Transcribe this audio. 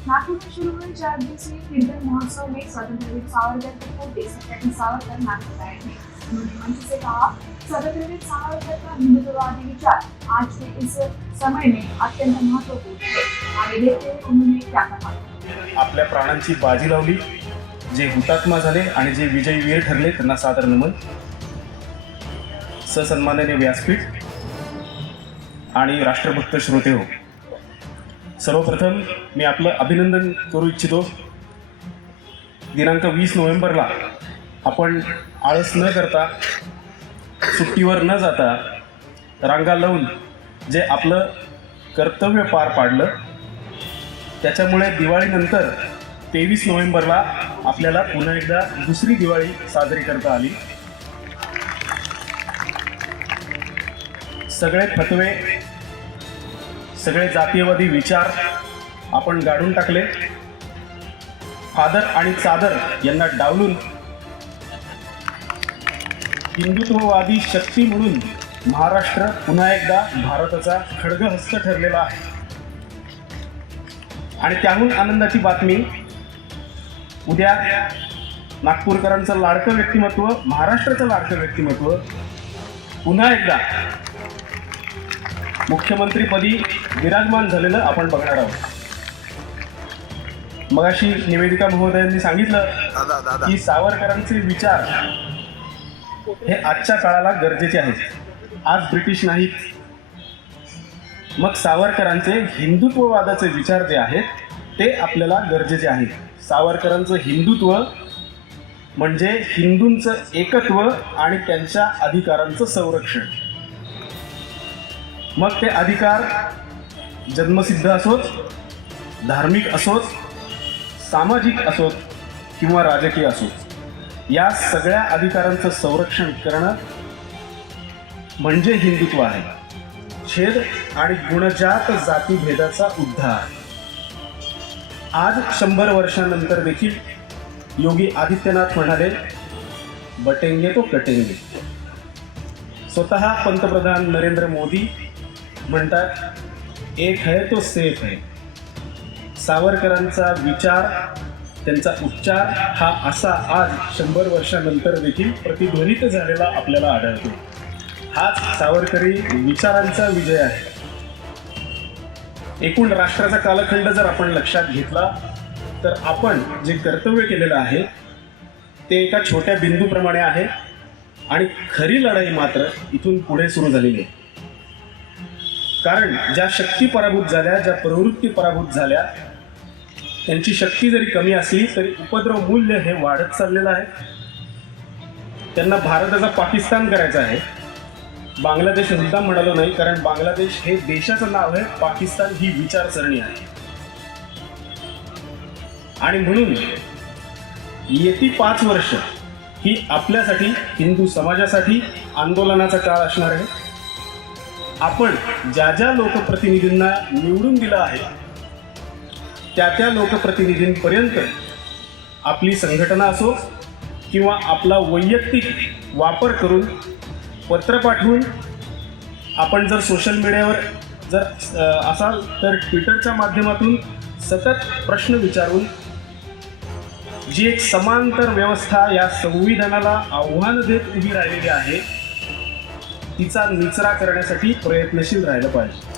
नागपुर में शुरू हुए 4 दिवसीय कीर्तन महोत्सव में स्वतंत्रवीर सावरकर के पोते सत्याग्रही सावरकर नाचते आए थे। उन्होंने मंच से कहा, स्वतंत्रवीर सावरकर का हिंदुत्ववादी विचार आज के इस समय में अत्यंत महत्वपूर्ण है। आगे देखते हुए उन्होंने क्या कहा। आपल्या प्राणांची बाजी लावली, जे हुतात्मा झाले आणि जे विजयी वीर ठरले त्यांना सादर नमन। सन्माननीय व्यासपीठ आणि राष्ट्रभक्त श्रोते हो, सर्वप्रथम मी आपलं अभिनंदन करू इच्छितो। दिनांक 20 नोव्हेंबरला आपण आळस न करता, सुट्टीवर न जाता, रांगा लावून जे आपलं कर्तव्य पार पाडलं, त्याच्यामुळे दिवाळीनंतर 23 नोव्हेंबरला आपल्याला पुन्हा एकदा दुसरी दिवाळी साजरी करता आली। सगळे फतवे, सगळे जातीयवादी विचार आपण गाडून टाकले। फादर आणि चादर यांना डावलून हिंदुत्ववादी शक्ती म्हणून महाराष्ट्र पुन्हा एकदा भारताचा खड्गहस्त ठरलेला आहे। आणि त्याहून आनंदाची बातमी, उद्या नागपूरकरांचं लाडकं व्यक्तिमत्व, महाराष्ट्राचं लाडकं व्यक्तिमत्व पुन्हा एकदा मुख्यमंत्रीपदी विराजमान झालेलं आपण बघणार आहोत। मगाशी निवेदिका महोदयांनी सांगितलं की सावरकरांचे विचार हे आजच्या काळाला गरजेचे आहेत। आज ब्रिटिश नाहीत, मग सावरकरांचे हिंदुत्ववादाचे विचार जे आहेत ते आपल्याला गरजेचे आहेत। सावरकरांचं हिंदुत्व म्हणजे हिंदूंचं एकत्व आणि त्यांच्या अधिकारांचं संरक्षण। मग ते अधिकार जन्मसिद्ध असोत, धार्मिक असोत, सामाजिक असोत किंवा राजकीय असोत, या सगळ्या अधिकारांचं संरक्षण करणं म्हणजे हिंदुत्व आहे। छेद आणि गुणजात जातीभेदाचा उद्धार। आज 100 वर्षांनंतर देखील योगी आदित्यनाथ म्हणाले, बटेंगे तो कटेंगे। स्वतः पंतप्रधान नरेंद्र मोदी म्हणतात, एक है तो सेफ है। सावरकरांचा विचार, त्यांचा उच्चार हा असा आज 100 वर्षांनंतर देखील प्रतिध्वनित झालेला आपल्याला आढळतो। हाच सावरकरी विचारांचा विजय आहे। एकूण राष्ट्राचा कालखंड जर आपण लक्षात घेतला तर आपण जे कर्तव्य केलेलं आहे ते एका छोट्या बिंदूप्रमाणे आहे आणि खरी लढाई मात्र इथून पुढे सुरू झालेली आहे। कारण ज्या शक्ती पराभूत झाल्या, ज्या प्रवृत्ती पराभूत झाल्या, त्यांची शक्ती जरी कमी असली तरी उपद्रव मूल्य हे वाढत चाललेलं आहे। त्यांना भारताचा पाकिस्तान करायचा आहे। बांगलादेश मुद्दाम म्हणालो नाही, कारण बांगलादेश हे देशाचं नाव आहे, पाकिस्तान ही विचारसरणी आहे। आणि म्हणून येती 5 वर्ष ही आपल्यासाठी, हिंदू समाजासाठी आंदोलनाचा काळ असणार आहे। आपण ज्या ज्या लोकप्रतिनिधींना निवडून दिलं आहे त्या लोकप्रतिनिधींपर्यंत आपली संघटना असो किंवा आपला वैयक्तिक वापर करून, पत्र पाठवून, आपण जर सोशल मीडियावर जर असाल तर ट्विटरच्या माध्यमातून सतत प्रश्न विचारून जी एक समांतर व्यवस्था या संविधानाला आव्हान देत उभी राहिलेली आहे तिचा निचरा करण्यासाठी प्रयत्नशील राहिलं पाहिजे।